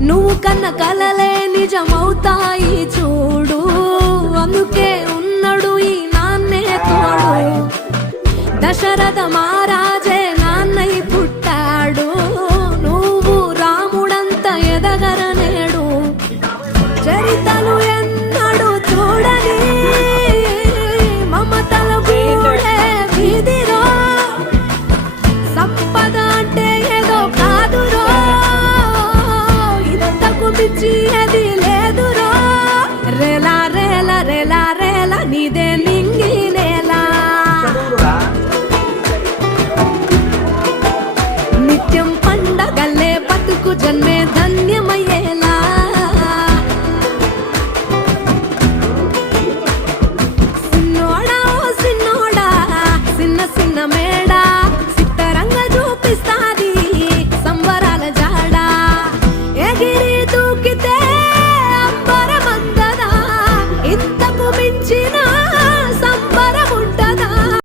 నువ్వు కన్న కలలే నిజమవుతాయి చూడు, అందుకే ఉన్నాడు ఈ నాన్నే తోడు. దశరథ మారా